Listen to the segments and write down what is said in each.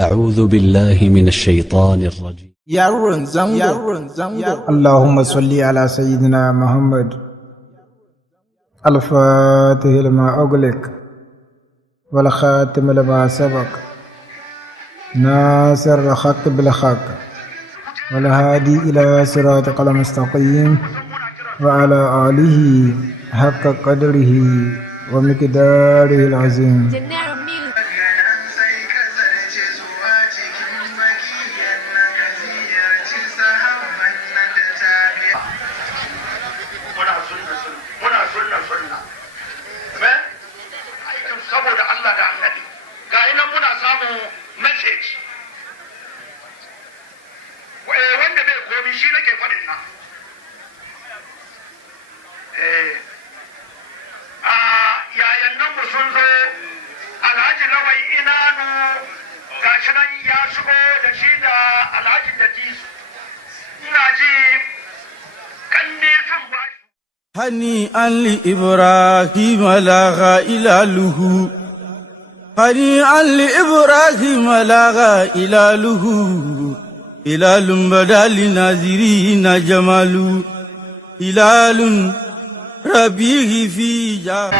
أعوذ بالله من الشيطان الرجيم. يارون زانغو اللهم صل على سيدنا محمد الفاتح لما أغلق والخاتم لما سبق ناصر الحق بالحق والهادي إلى صراطك المستقيم وعلى آله حق قدره ومقداره العظيم. saboda Allah da annabi ga ina muna samu message wanda bai komi shi nake faɗin nan yayan nan mu sun zo alhaji lawai inanu gashi nan ya shigo da shi da alhaji da jisu ina ji kanne sun ba هنيئا لإبراهيم لاغا إلاله هنيئا لإبراهيم لاغا إلاله إلال بدا لناظرين جمال إلال ربيه في جاه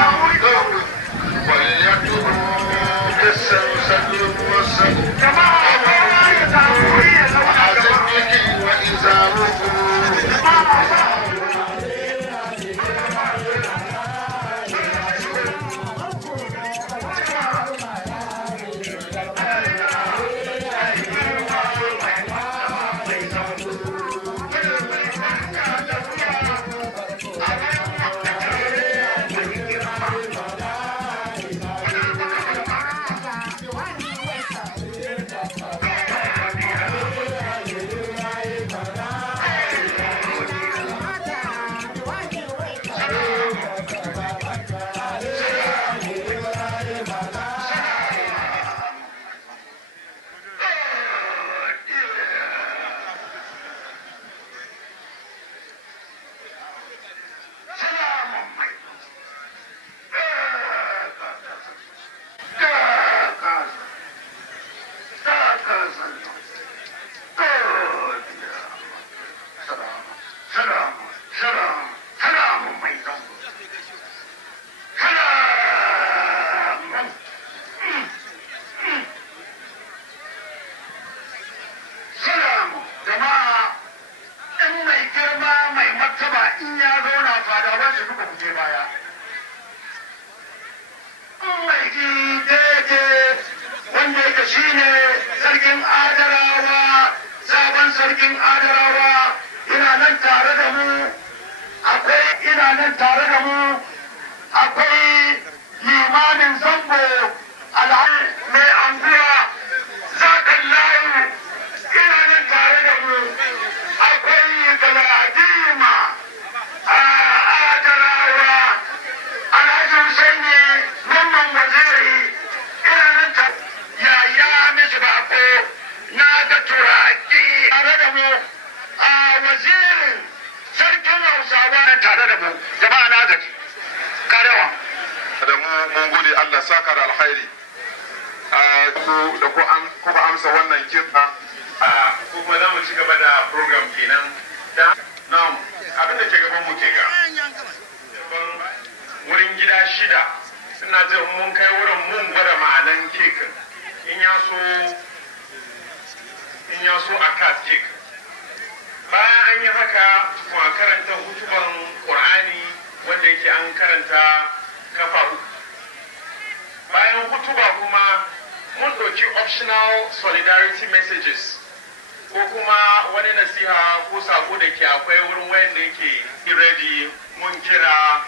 sarkin adarawa ina nan tare da mu akwai limamin zango alhaji mai anguwa zakan layu ina nan tare da mu akwai galadima a adarawa alhaji husaini wannan waziri ina nan yaya miji bako na ga turaki tare da mu a wazirin sarkin hausawa na tare da mu jama'a na gaji karewa da mu mun gode Allah saka da alkhairi da ku amsa wannan kira ko kuma za mu ci gaba da program kenan na'am abin da ke gaban mu ke ga wurin gida shida ina jin mun kai wurin mun gwada ma'anan kekin in ya so a kat kek bayan an yi haka kuma karanta hutuban Qur'ani wanda yake an karanta kafa uku bayan hutuba kuma mun ɗauki optional solidarity messages ko kuma wani nasiha ko sako da ke akwai wurin wayan da yake ready mun kira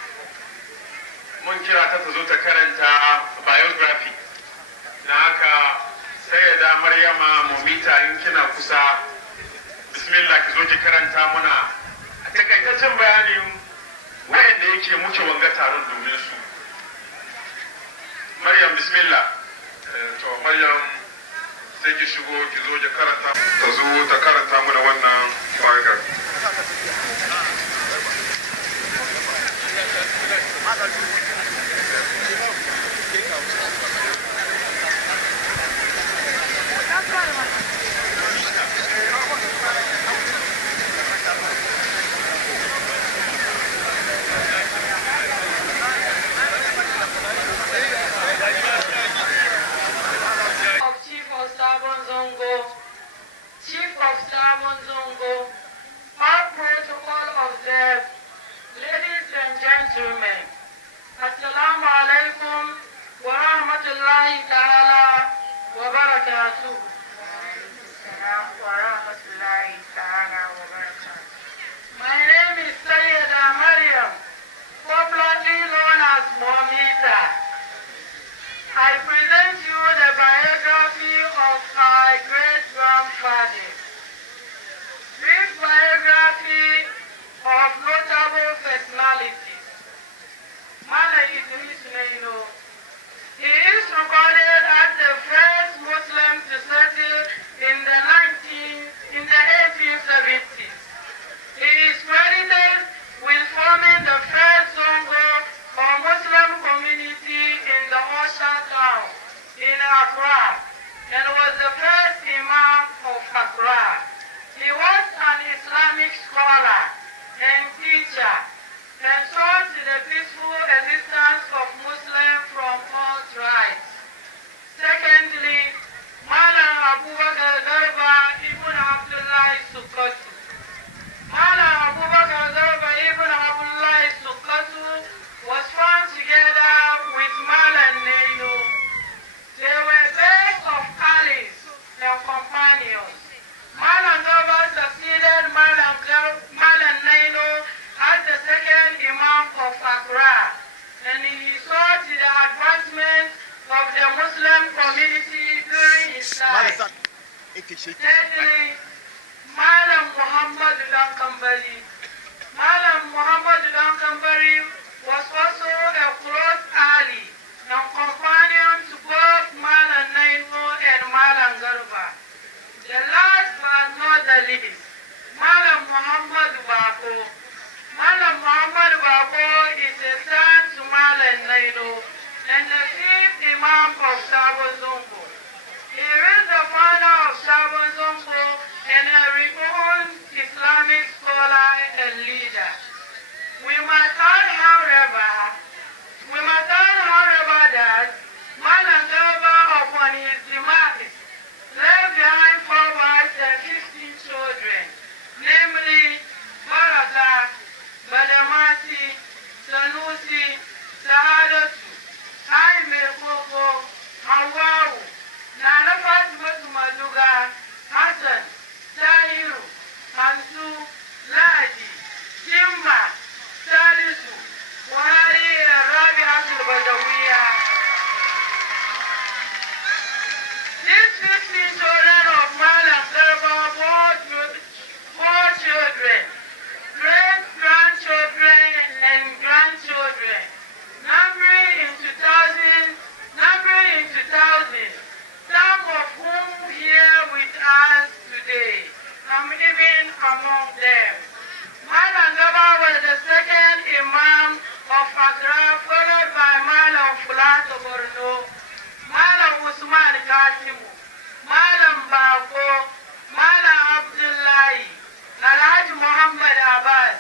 ta zo ta karanta biography na haka sai da Maryama Mumita in kina kusa bismillah ki zo ki karanta muna a takaitaccen bayanin wayanda yake muke wanga taron domin su. Maryam bismillah. To Maryam sai ki shigo ki zo ki karanta ta karanta muna wannan biography. الله تعالى وبركاته. My name is Sayyida Mariam, popularly known as Momita. I present you the biography of my great-grandfather. Brief biography of notable personalities. Mala Idris Naino. He is regarded as the first Muslim to settle in the 1870s. He is credited with forming the first Zango or Muslim community in the Osha town in Accra and was the first Imam of Accra. He was an Islamic scholar and teacher and sought the peaceful existence of Muslims from all tribes. Secondly, Mallam Abubakar Garba ibn Abdullah Sukkatu. Mallam Abubakar Garba ibn Abdullah Sukkatu was found together with Mallam Naino. They were best of allies and companions. Mallam Garba succeeded Mallam Naino as the second Imam of Accra, and he sought the advancement of the Muslim community during his life. Thirdly, Mallam Muhammad Dankambari. Mallam Muhammad Dankambari was also a close ally and companion to both Mallam Naino and Mallam Garba. The last but not the least, Mallam Muhammad Bako. Mallam Muhammad Bako is a son to Mallam Naino and the fifth Imam of Sabon Zango. He is the founder of Sabon Zango and a renowned Islamic scholar and leader. We must add, however, that Mallam Garba, upon his demise, left behind 4 wives and 15 children, namely Baraka, Badamasi, Sanusi, Sahadatu, Jaime Koko, Hawawu, Nana Fatimatu Maluga, Hassan, Tahiru, Hansu, Ladi, Jimma, Salisu, Buhari, and Rabi Abdul Badawiya. These 15 children of Mallam Garba bore children, great-grandchildren, and grandchildren, numbering into thousands, some of whom here with us today. I'm even among them. Mallam Garba was the second Imam of Accra, followed by Mallam Fulato Borno, Mallam Usman Kasimu, Mallam Bako, Mallam Abdullahi, Alhaji Muhammad Abbas,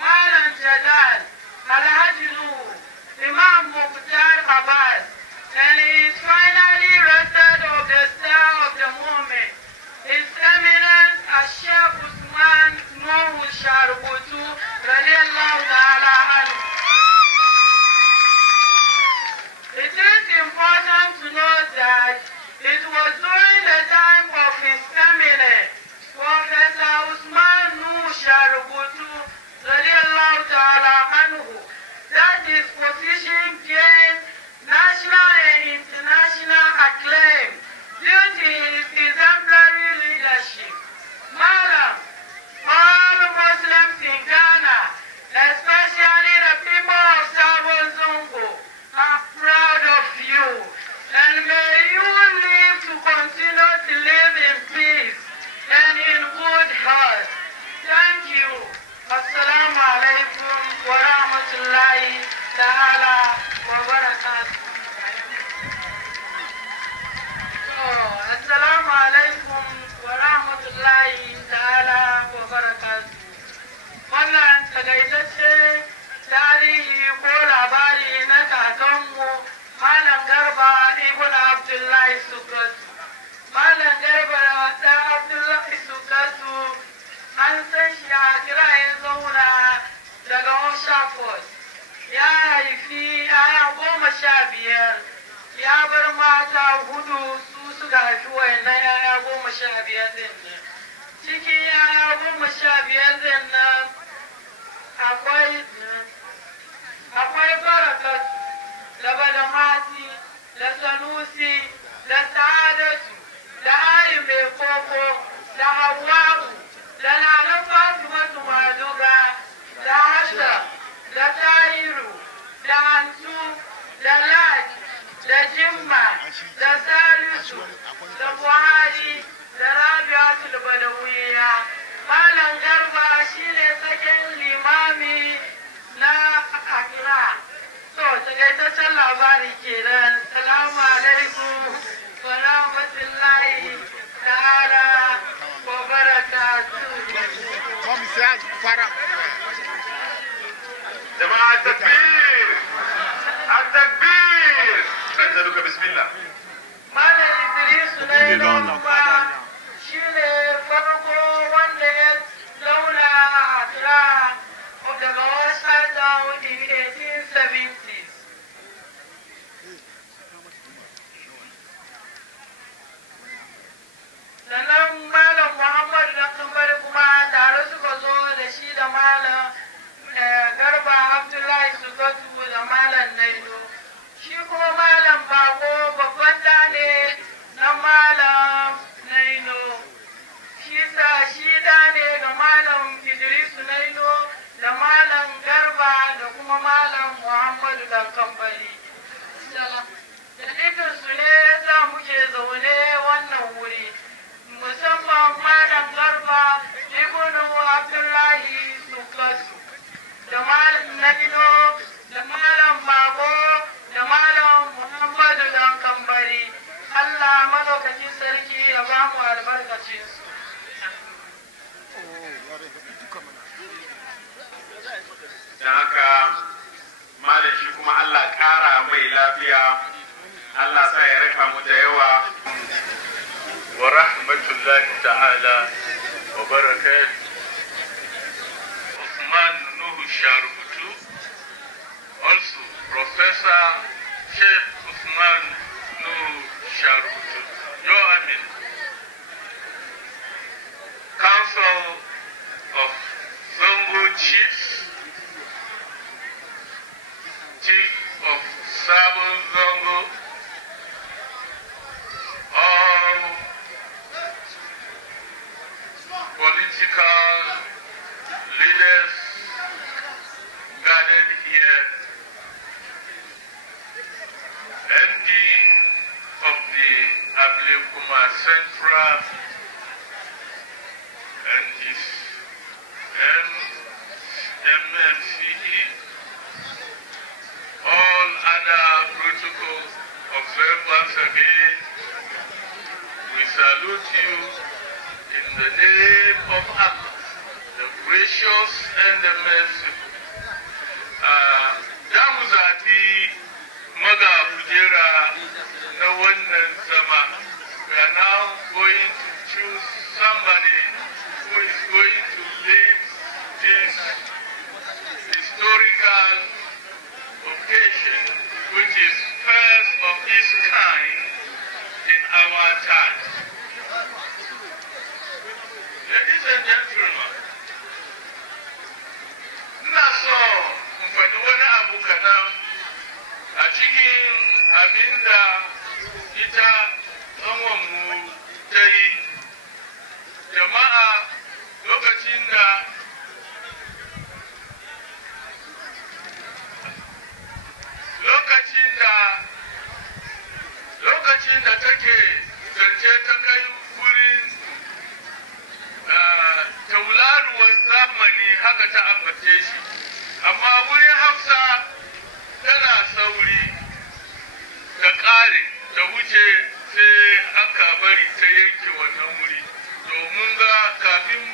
Mallam Jadal, Alhaji Nuhu, Imam Mukhtar Abbas, and he is finally rested of the star of the moment, His Eminence Sheikh Usman Nuhu Sharubutu, radiallahu ta'ala anhu. It is important to note that it was during the time of His Eminence, Professor Usman Nuhu Sharubutu, radiallahu ta'ala anhu, that his position gained national and international acclaim due to his exemplary leadership. Mallam, all Muslims in Ghana, especially the people of Sabon Zango, are proud of you, and may you live to continue to live in peace and in good health. Thank you. Assalamu alaikum wa rahmatullahi ta'ala wa barakatuh. Assalamu alaikum wa rahmatullahi ta'ala wa barakatuh. Wannan tagaitacce tarihi ko labari na kakanmu Mallam Garba ibn Abdullahi Sukkatu. Mallam Garba ɗan Abdullahi Sukkatu an san shi a kira ya zauna daga Oshafos. Ya haifi aya 15 ya bar mata 4 su suka haifi wayannan yaya 15 din nan. Cikin yaya 15 din nan akwai barakat da badamati da sanusi da sa'adatu da ali mai koko da hawa'u da nanan fatimatu maduga da hasha da tahiru da hantu da laj da jimma da salisu da buhari da rabiatul badawiya. Malam Garba shine saken limami na Accra. To, takaitaccen labari kenan. Salamu alaikum wa rahmatullahi ta'ala wa barakatuh. jama'a takbir at-takbir sanjaruka bismillah. Malam Idris Sunaino ba shine farko wanda ya zauna a Accra daga wasa da 1870s. Sannan Malam Muhammad na Kambari kuma tare suka zo da shi da Malam Garba Abdullahi Sugatu da Malam Naino. Shi kuma Malam Bako babban da ne na Malam Naino. Shi da ne ga Malam Idrisu Naino da Malam Garba da kuma Malam Muhammadu dan Kambari. Dalilin su ne za muke zaune wannan wuri. Musamman Malam Garba Ibnu Abdullahi Sugatu da Malam Naino da Malam Bako da Malam Muhammadu dan Kambari. Allah madaukakin sarki ya ba mu albarkacin su. Don haka malam shi kuma Allah ƙara mai lafiya, Allah sa ya raka mu da yawa. Wa rahmatullahi ta'ala wa barakat. Usman Nuhu Sharubutu, also Professor Sheikh Usman Nuhu Sharubutu. Yo Amin. Council of Zango Chiefs, Chief of Sabon Zango, all political leaders gathered here, MD of the Ablekuma Central and his MNCE, all other protocol observers again, we salute you in the name of Allah, the gracious and the merciful. Da mu zaɓi maga kujera na wannan zama. We are now going to choose somebody who is going to lead this historical occasion, which is first of its kind in our time. Ladies and gentlemen, ina so in faɗi wani abu kaɗan a cikin abinda ita ɗanwanmu ta yi. Jama'a lokacin da take zance ta kai wurin taularuwar zamani haka ta ambace shi, amma wurin Hafsa tana sauri ta ƙare ta wuce sai aka bari ta yanke wannan wuri domin ga kafin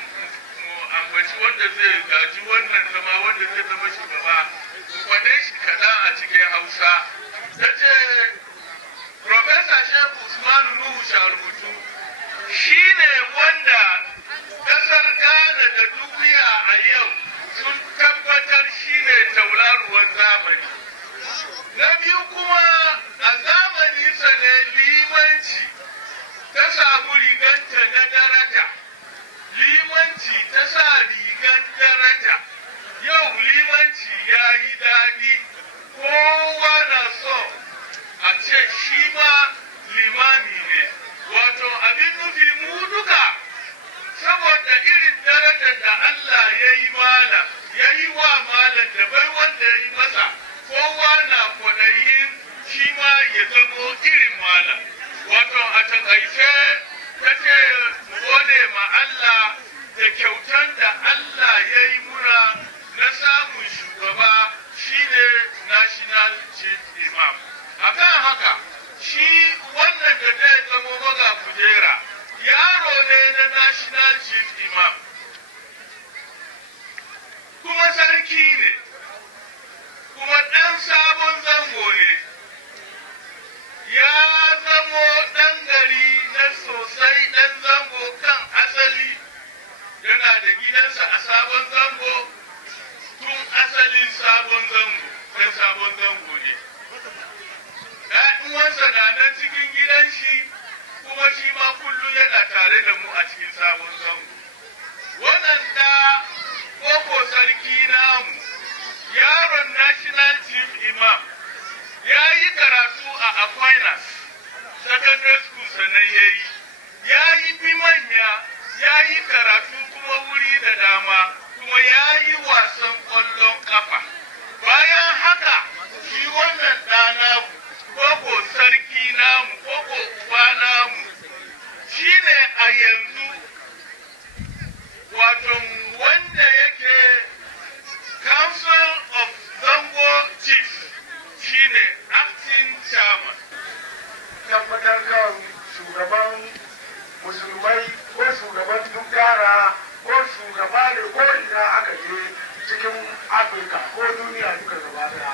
mu ambaci wanda zai gaji wannan zama wanda zai zama shugaba mu faɗe shi kaɗan a cikin Hausa. Ta ce Profesa Sheikh Usman Nuhu Sharubutu shi ne wanda ƙasar Ghana da duniya a yau sun tabbatar shi ne tauraruwan zamani. Na biyu kuma a zamani yi sa ne limanci ta samu riganta na daraja, limanci ta sa rigan daraja. Yau limanci ya yi daɗi, kowa na so a ce shi ma limami ne. Wato abin nufi mu duka saboda irin darajar da Allah ya yi malam, ya yi wa malam da bai wanda ya yi masa, kowa na kwaɗayin shi ma ya zamo irin malam. Wato a taƙaice ta ce gode ma Allah da kyautan da Allah ya yi muna na samun shugaba shine National Chief Imam. Akan haka shi wannan da zai zama maga kujera yaro ne na National Chief Imam, kuma sarki ne, kuma ɗan sabon zango ne, ya zamo ɗan gari na sosai, ɗan zango kan asali, yana da gidansa a sabon zango tun asalin sabon zango, ɗan sabon zango ne. ‘Ya'uwansa na nan cikin gidan shi, kuma shi ma kullum yana tare da mu a cikin sabon zango. Wannan da koko sarki namu, yaron National Chief Imam, ya yi karatu a Aquinas Secondary School sannan ya yi bi manya, ya yi karatu kuma wuri da dama, kuma ya yi wasan ƙwallon ƙafa. Bayan haka, shi wannan ɗana koko sarki namu, koko uba namu, shi ne a yanzu wato wanda yake Council of Zango Chief, shi ne acting chairman. Tabbatar kan shugaban musulmai ko shugaban dukara ko shugaba ne ko ina aka je cikin Afirka ko duniya duka gaba daya.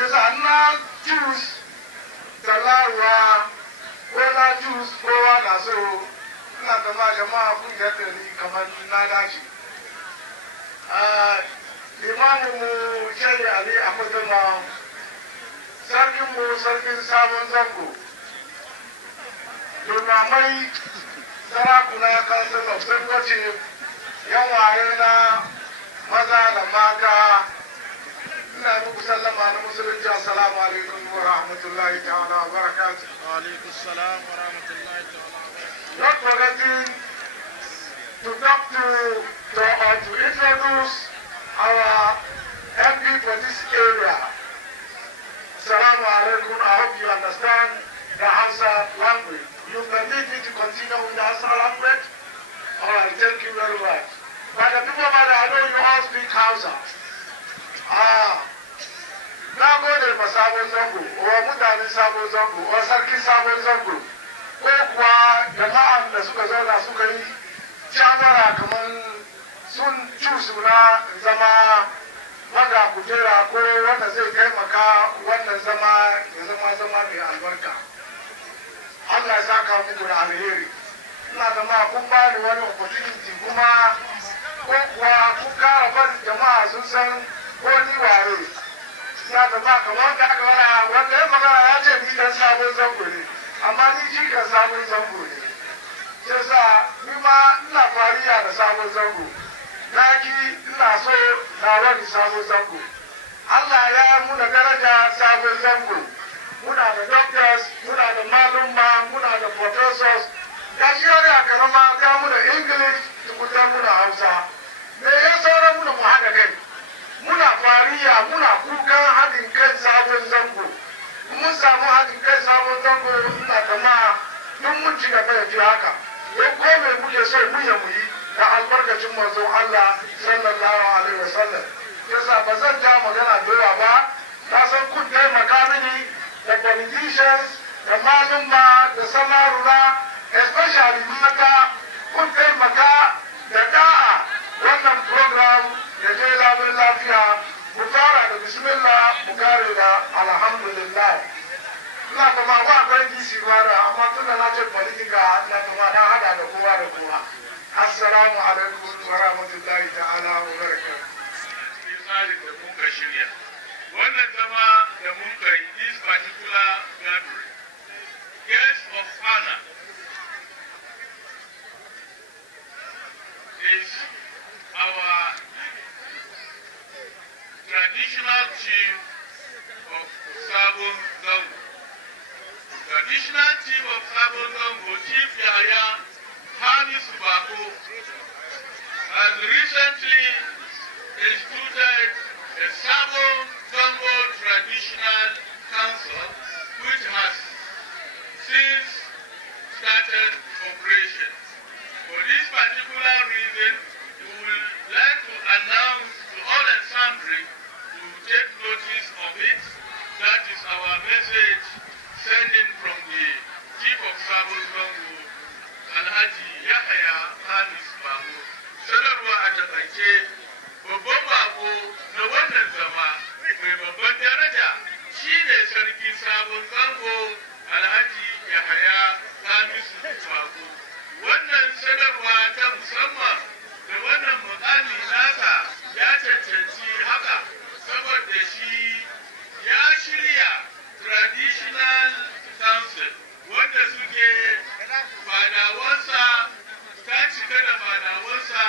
Yasa na choose talarwa ko na choose kowa na so ina zama jama'a kun yadda ni kamar na dace. Limamin mu Shehi Ali Akwatama, sarkin mu sarkin sabon zango, limamai sarakuna kansu da sun wace yan waye na maza da mata, ina muku sallama na musulunci. Assalamu alaikum wa rahmatullahi ta'ala wa barakatuh. Wa alaikum salam wa rahmatullahi ta'ala wa barakatuh. Not forgetting to talk to introduce our MP for this area. Assalamu alaikum. I hope you understand the Hausa language. You permit me to continue with the Hausa language? All right, thank you very much. But the people of I know you all speak Hausa. Na gode ma sabon zango, wa mutane sabon zango, wa sarki sabon zango, ko kuwa jama'an da suka zauna suka yi shawara kamar sun cusu na zama maga kujera ko wanda zai taimaka wannan zama ya zama mai albarka. Allah ya saka muku da alheri. Ina zama kun bani wani opportunity kuma ko kuwa kun kara bari jama'a sun san ko ni waye. Ina zama kamar da aka wanda ya magana ya ce ni dan sabon zango ne, amma ni shi kan sabon zango ne. Sai sa ni ma ina fariya da sabon zango. Na ki ina so na wani sabon zango. Allah ya muna daraja sabon zango. Muna da doctors, muna da malumma, muna da professors. Ya shi yare a karama ta muna English, tukutar muna Hausa. Me ya sauran muna mu haɗa kai. Muna fariya, muna kukan haɗin kai sabon zango. Mun samu haɗin kai sabon zango ina kama duk mun ci gaba da fi haka. Yau ko me muke so mu ya muyi da albarkacin manzon Allah sallallahu alaihi wasallam. Yasa ba zan ja magana da yawa ba. Na san kun taimaka mini da politicians, da malumma, da samaruna, especially mata, kun taimaka da da'a wannan program da je lamun lafiya. Mu fara da bismillah, mu kare da alhamdulillah. Ina kama ba akwai DC mara, amma tun da na ce politika ina kama na hada da kowa da kowa. Assalamu alaikum wa rahmatullahi ta'ala wa barakatuh. Tsarin da muka shirya. Wannan zama da muka yi this particular gathering traditional chief of Sabon Zango, Chief Yahya Hamis Bako, has recently instituted the Sabon Zango Traditional Council, which has since started operation. For this particular reason, we would like to announce to all and sundry to take notice of it. That is our message sending from the Chief of Sabon Zango, Alhaji Yahya Hamis Bako. Sanarwa a takaice, babban bako na wannan zama mai babban daraja shine sarki Sabon Zango Alhaji Yahya Hamis Bako. Wannan sanarwa ta musamman da wannan mukami nasa ya cancanci haka saboda shi ya shirya traditional council wanda suke fadawansa ta cika da fadawansa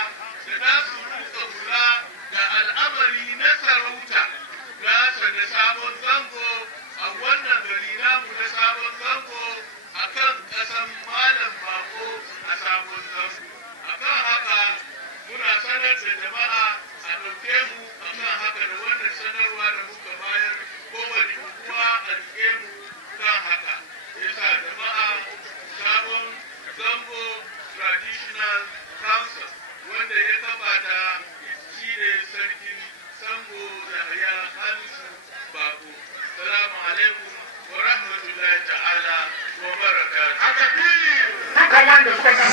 da za su rika kula da al'amari na sarauta nasa da Sabon Zango a wannan gari namu na Sabon Zango a kan ƙasan Malam Bako a Sabon Zango. A kan haka muna sanar da jama'a a ɗauke mu a kan haka da wannan sanarwa da muka bayar kowane unguwa a riƙe mu kan haka. Yasa jama'a Sabon Zango Traditional Council wanda ya kafa ta shi ne sarkin Zango Yahya Hamisu Bako. Salamu alaikum wa rahmatullahi ta'ala wa barakatuh. A tafi duka wanda suka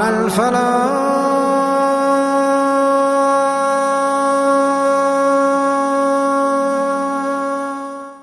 على الفلاح.